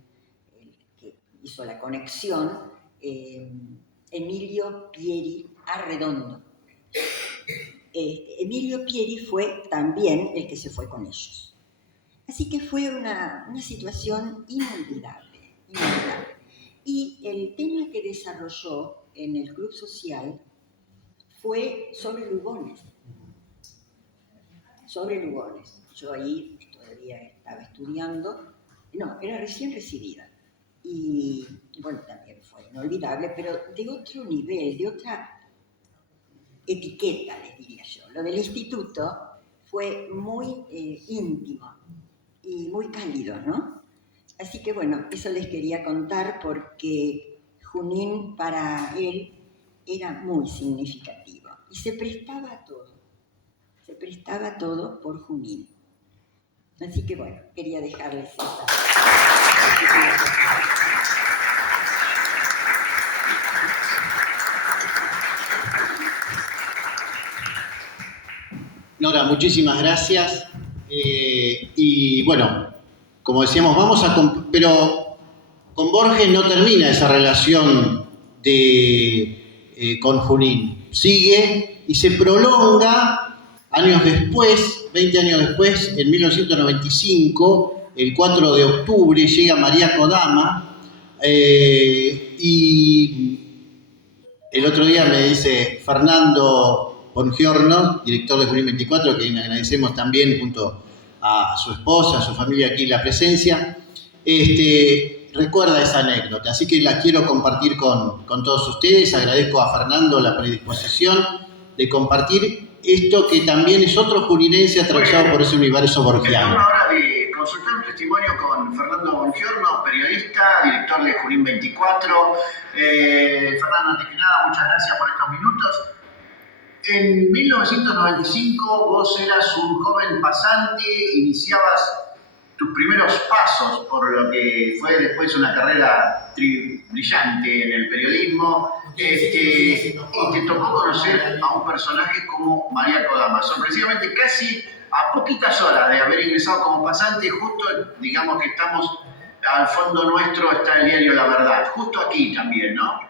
que hizo la conexión, Emilio Pieri Arredondo. Emilio Pieri fue también el que se fue con ellos. Así que fue una situación inolvidable, inolvidable. Y el tema que desarrolló en el club social fue sobre Lugones. Sobre Lugones. Yo ahí todavía estaba estudiando, no, era recién recibida. Y bueno, también fue inolvidable, pero de otro nivel, de otra etiqueta, les diría yo. Lo del instituto fue muy íntimo y muy cálido, ¿no? Así que bueno, eso les quería contar porque Junín para él era muy significativo y se prestaba a todo por Junín. Así que bueno, quería dejarles esta. Nora, muchísimas gracias. Y bueno, como decíamos, pero con Borges no termina esa relación con Junín. Sigue y se prolonga años después, 20 años después, en 1995, el 4 de octubre, llega María Kodama y el otro día me dice Fernando Bongiorno, director de Junín 24, que le agradecemos también junto a su esposa, a su familia aquí la presencia, recuerda esa anécdota, así que la quiero compartir con todos ustedes. Agradezco a Fernando la predisposición de compartir esto que también es otro juninense atravesado por ese universo borgiano. Es hora de consultar un testimonio con Fernando Bongiorno, periodista, director de Junín 24. Fernando, antes que nada, muchas gracias por estos minutos. En 1995 vos eras un joven pasante, iniciabas tus primeros pasos por lo que fue después una carrera brillante en el periodismo, y te tocó conocer a un personaje como María Kodama. Sorpresivamente, casi a poquitas horas de haber ingresado como pasante, justo, digamos que estamos, al fondo nuestro está el diario La Verdad, justo aquí también, ¿no?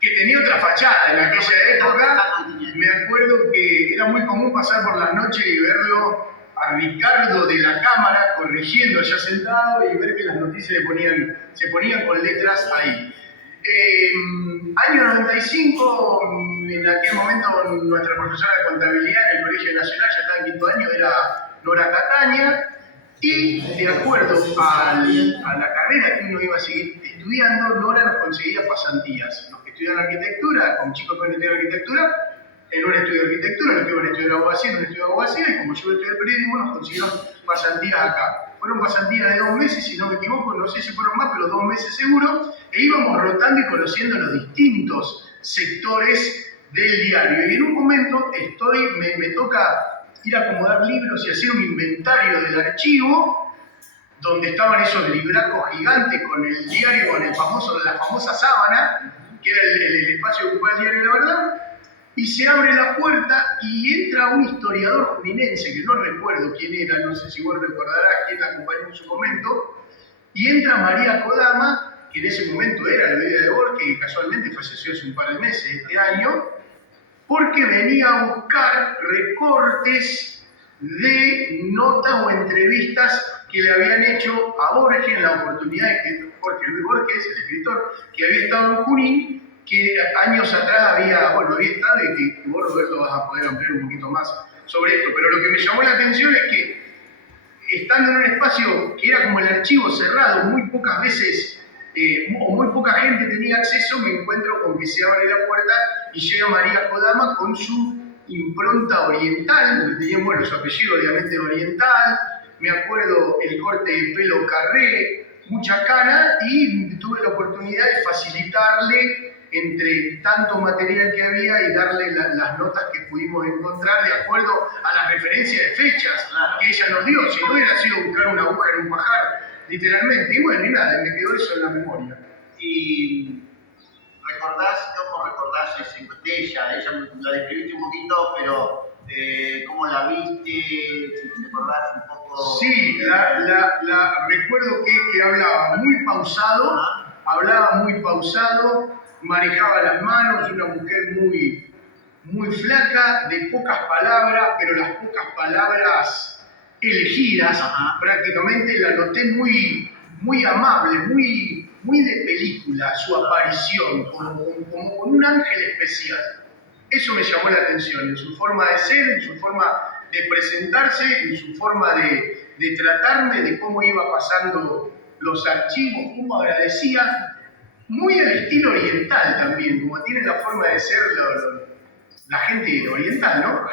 Que tenía otra fachada en aquella época. Me acuerdo que era muy común pasar por las noches y verlo a Ricardo de la cámara corrigiendo allá sentado y ver que las noticias se ponían con letras ahí. Año 95, en aquel momento nuestra profesora de contabilidad en el Colegio Nacional, ya estaba en quinto año, era Nora Cataña, y de acuerdo a la carrera que uno iba a seguir estudiando, Nora nos conseguía pasantías. Los que estudian arquitectura, con chicos que van a estudiar arquitectura, en un estudio de arquitectura, los que iban a estudiar abogacía, en un estudio de abogacía, y como yo iba a estudiar periodismo, nos consiguieron pasantías acá. Fueron pasantías de 2 meses, si no me equivoco, no sé si fueron más, pero 2 meses seguro, e íbamos rotando y conociendo los distintos sectores del diario. Y en un momento me toca ir a acomodar libros y hacer un inventario del archivo, donde estaban esos libracos gigantes con el diario, con la famosa sábana, que era el espacio que ocupaba el diario La Verdad, y se abre la puerta y entra un historiador juninense, que no recuerdo quién era, no sé si vos recordarás quién la acompañó en su momento, y entra María Kodama, que en ese momento era la viuda de Borges, que casualmente falleció hace un par de meses este año, porque venía a buscar recortes de notas o entrevistas que le habían hecho a Borges en la oportunidad de que Jorge Luis Borges, el escritor que había estado en Junín, que años atrás había estado, y que vos, Roberto, vas a poder ampliar un poquito más sobre esto. Pero lo que me llamó la atención es que estando en un espacio que era como el archivo cerrado, muy pocas veces o muy poca gente tenía acceso, me encuentro con que se abre la puerta y llega María Kodama con su impronta oriental, porque tenía, bueno, su apellido obviamente oriental, me acuerdo el corte de pelo carré, mucha cara, y tuve la oportunidad de facilitarle entre tanto material que había y darle las notas que pudimos encontrar de acuerdo a las referencias de fechas que ella nos dio. Si no hubiera sido buscar una aguja en un pajar, literalmente. Y bueno, y nada, me quedó eso en la memoria. Y ¿cómo recordás ese de ella? Ella la describiste un poquito, pero ¿cómo la viste? Si te acordás un poco. Sí, recuerdo que hablaba muy pausado, manejaba las manos, una mujer muy flaca, de pocas palabras, pero las pocas palabras elegidas, prácticamente la noté muy amable, muy de película, su aparición, como con un ángel especial. Eso me llamó la atención, en su forma de ser, en su forma de presentarse, en su forma de tratarme, de cómo iba pasando los archivos, cómo agradecía, muy al estilo oriental también, como tiene la forma de ser la gente oriental, ¿no?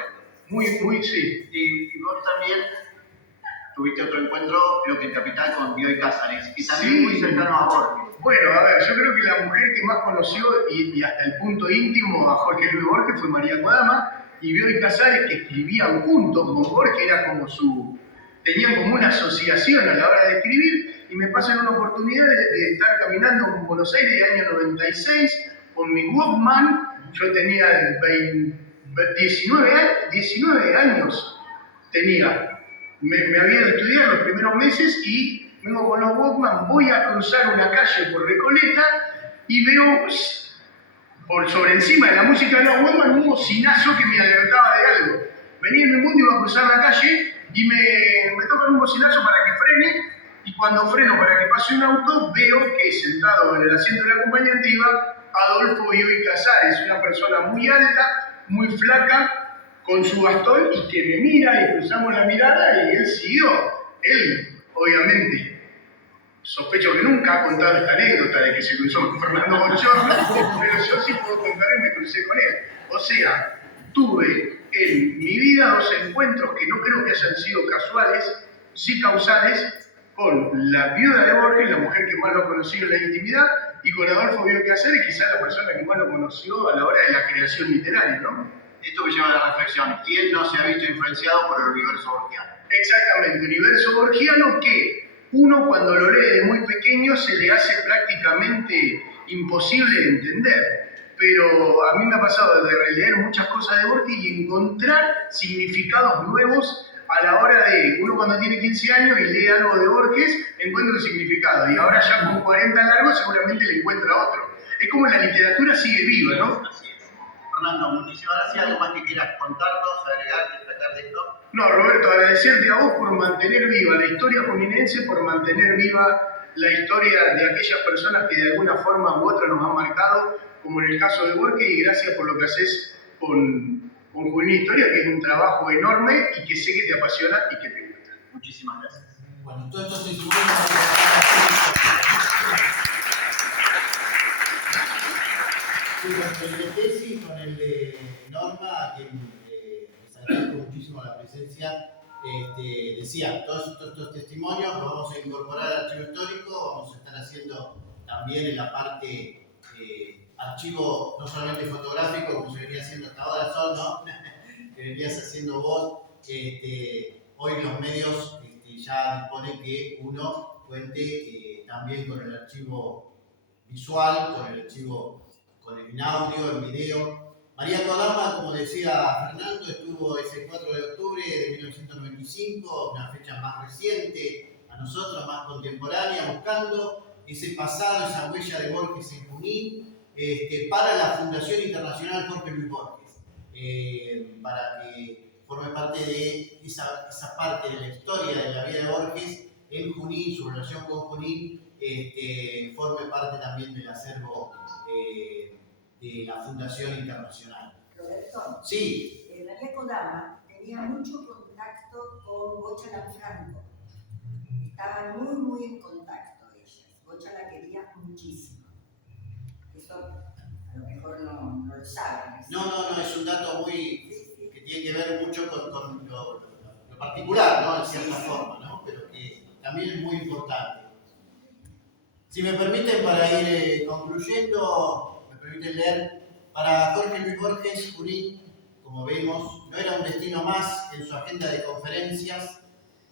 Muy, sí. Y vos también tuviste otro encuentro, creo que en Capital, con Bioy Cázares, y también muy cercano a Borges. Bueno, a ver, yo creo que la mujer que más conoció, y hasta el punto íntimo, a Jorge Luis Borges fue María Kodama, y Bioy Cázares, que escribían juntos con Borges, era como tenían como una asociación a la hora de escribir, y me pasan una oportunidad de estar caminando en Buenos Aires, año 96, con mi Walkman. Yo tenía 19 años, me había ido a estudiar los primeros meses y vengo con los Walkman, voy a cruzar una calle por Recoleta y veo sobre encima de la música de los Walkman un bocinazo que me alertaba de algo. Venía en mi mundo, iba a cruzar la calle y me tocan un bocinazo para que frene, y cuando freno para que pase un auto, veo que sentado en el asiento del acompañante iba Adolfo Bioy Cázares, una persona muy alta, muy flaca, con su bastón, y que me mira y cruzamos la mirada y él siguió. Él, obviamente, sospecho que nunca ha contado esta anécdota de que se cruzó con Fernando Bongiorno, pero yo sí puedo contar que me crucé con él. O sea, tuve en mi vida 2 encuentros que no creo que hayan sido casuales, sí causales, con la viuda de Borges, la mujer que más lo conoció en la intimidad, y con Adolfo Bioy Cázares, quizás la persona que más lo conoció a la hora de la creación literaria, ¿no? Esto me lleva a la reflexión: ¿quién no se ha visto influenciado por el universo borgiano? Exactamente, universo borgiano que uno cuando lo lee de muy pequeño se le hace prácticamente imposible de entender. Pero a mí me ha pasado de releer muchas cosas de Borges y encontrar significados nuevos a la hora de, uno cuando tiene 15 años y lee algo de Borges, encuentra un significado, y ahora ya con 40 largos seguramente le encuentra otro. Es como la literatura sigue viva, ¿no? Así es. Fernando, muchísimas gracias. ¿Algo más que quieras contarnos, agregar, destacar de esto? No, Roberto, agradecerte a vos por mantener viva la historia juninense, por mantener viva la historia de aquellas personas que de alguna forma u otra nos han marcado, como en el caso de Borges, y gracias por lo que haces con Junín Historia, que es un trabajo enorme y que sé que te apasiona y que te gusta. Muchísimas gracias. Bueno, todo esto se el de tesis con el de Norma, que les agradezco muchísimo la presencia. Decía, todos estos testimonios los vamos a incorporar al archivo histórico, vamos a estar haciendo también en la parte archivo no solamente fotográfico, como se venía haciendo hasta ahora solo, ¿no? Que venías haciendo vos. Hoy los medios ya disponen que uno cuente también con el archivo visual, con el archivo en audio, en video. María Kodama, como decía Fernando, estuvo ese 4 de octubre de 1995, una fecha más reciente, a nosotros más contemporánea, buscando ese pasado, esa huella de Borges en Junín, para la Fundación Internacional Jorge Luis Borges, para que forme parte de esa parte de la historia de la vida de Borges en Junín, su relación con Junín, forme parte también del acervo de la Fundación Internacional. Roberto, sí. María Kodama tenía mucho contacto con Bocha Lanfranco. estaban muy en contacto ellas. Bocha la quería muchísimo. Eso a lo mejor no lo saben. No, es un dato que tiene que ver mucho con lo particular, ¿no? En cierta forma, ¿no? Pero que también es muy importante. Si me permiten, para ir concluyendo, me permiten leer, para Jorge Luis Borges, Junín, como vemos, no era un destino más en su agenda de conferencias.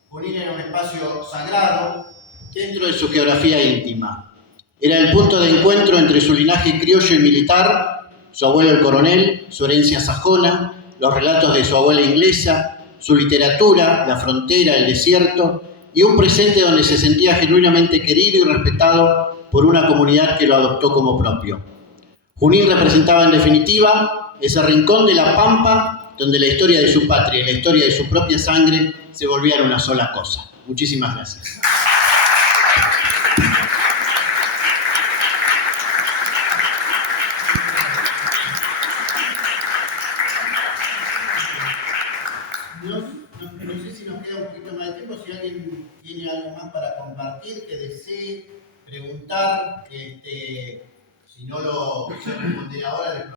Junín era un espacio sagrado dentro de su geografía íntima. Era el punto de encuentro entre su linaje criollo y militar, su abuelo el coronel, su herencia sajona, los relatos de su abuela inglesa, su literatura, la frontera, el desierto, y un presente donde se sentía genuinamente querido y respetado por una comunidad que lo adoptó como propio. Junín representaba en definitiva ese rincón de la Pampa donde la historia de su patria y la historia de su propia sangre se volvían una sola cosa. Muchísimas gracias. No sé si nos queda un poquito más de tiempo, si alguien tiene algo más para compartir, que desee preguntar, si no lo quise responder ahora,